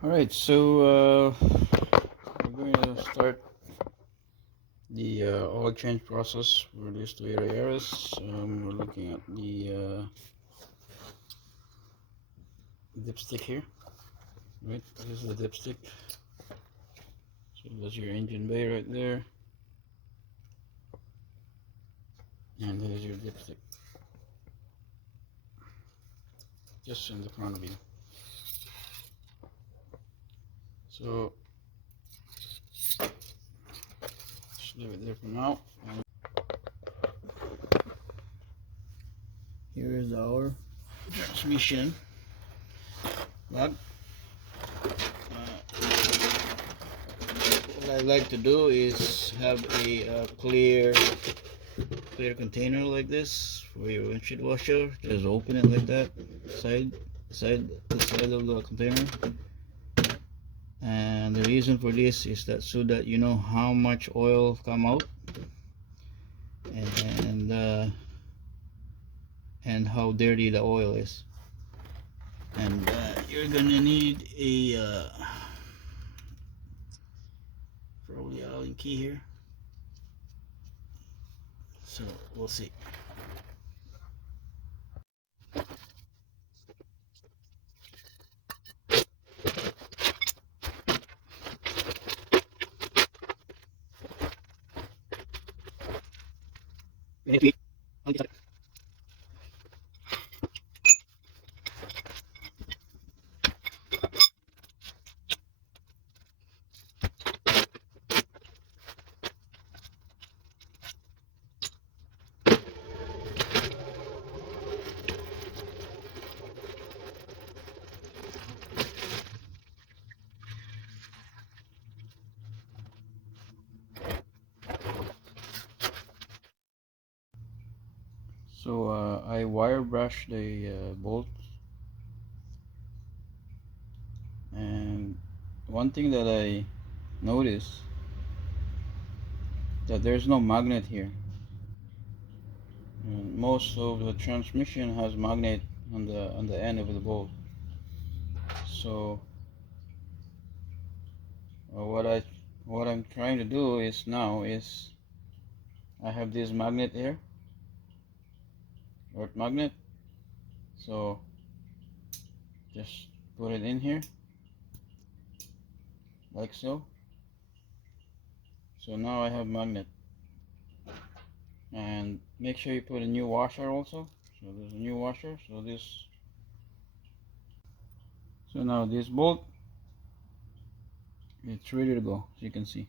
Alright, so we're going to start the oil change process for this Toyota Yaris. We're looking at the dipstick here. Right, this is the dipstick. So that's your engine bay right there, and there's your dipstick, just in the front of you. So just leave it there for now. And here is our transmission plug. What I like to do is have a clear container like this for your windshield washer. Just open it like that, the side of the container. And the reason for this is that so that you know how much oil come out and how dirty the oil is. And you're gonna need a probably Allen key here. So we'll see. Maybe. So I wire brush the bolt, and one thing that I noticed that there's no magnet here. And most of the transmission has magnet on the end of the bolt. So what I'm trying to do is I have this magnet here, earth magnet. So just put it in here like so. So now I have magnet. And make sure you put a new washer also. So there's a new washer. So now this bolt, it's ready to go, as you can see.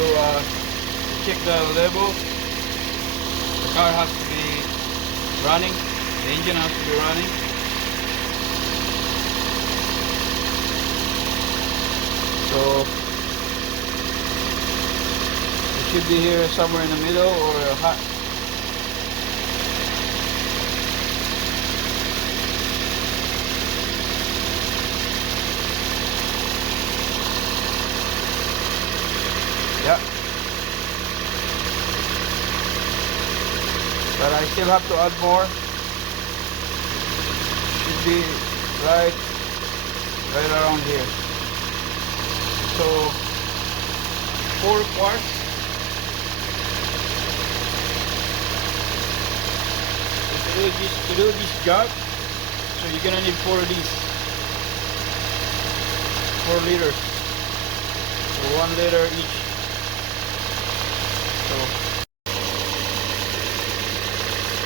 to check the level. The car has to be running. The engine has to be running. So it should be here somewhere in the middle or hot. Yeah. But I still have to add more. Should be right around here. So 4 quarts. To do this job, so you're gonna need 4 of these. 4 liters. So 1 liter each. So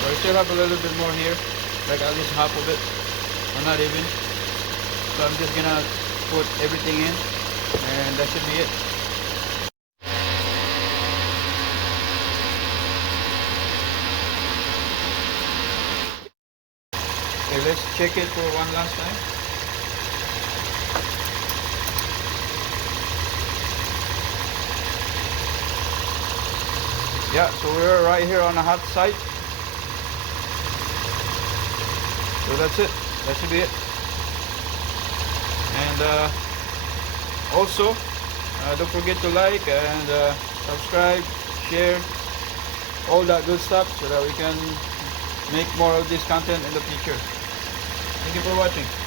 I still have a little bit more here, like at least half of it, or not even. So I'm just gonna put everything in, and that should be it. Okay, let's check it for one last time. Yeah, so we're right here on the hot side. So that's it. That should be it. And also, don't forget to like and subscribe, share, all that good stuff so that we can make more of this content in the future. Thank you for watching.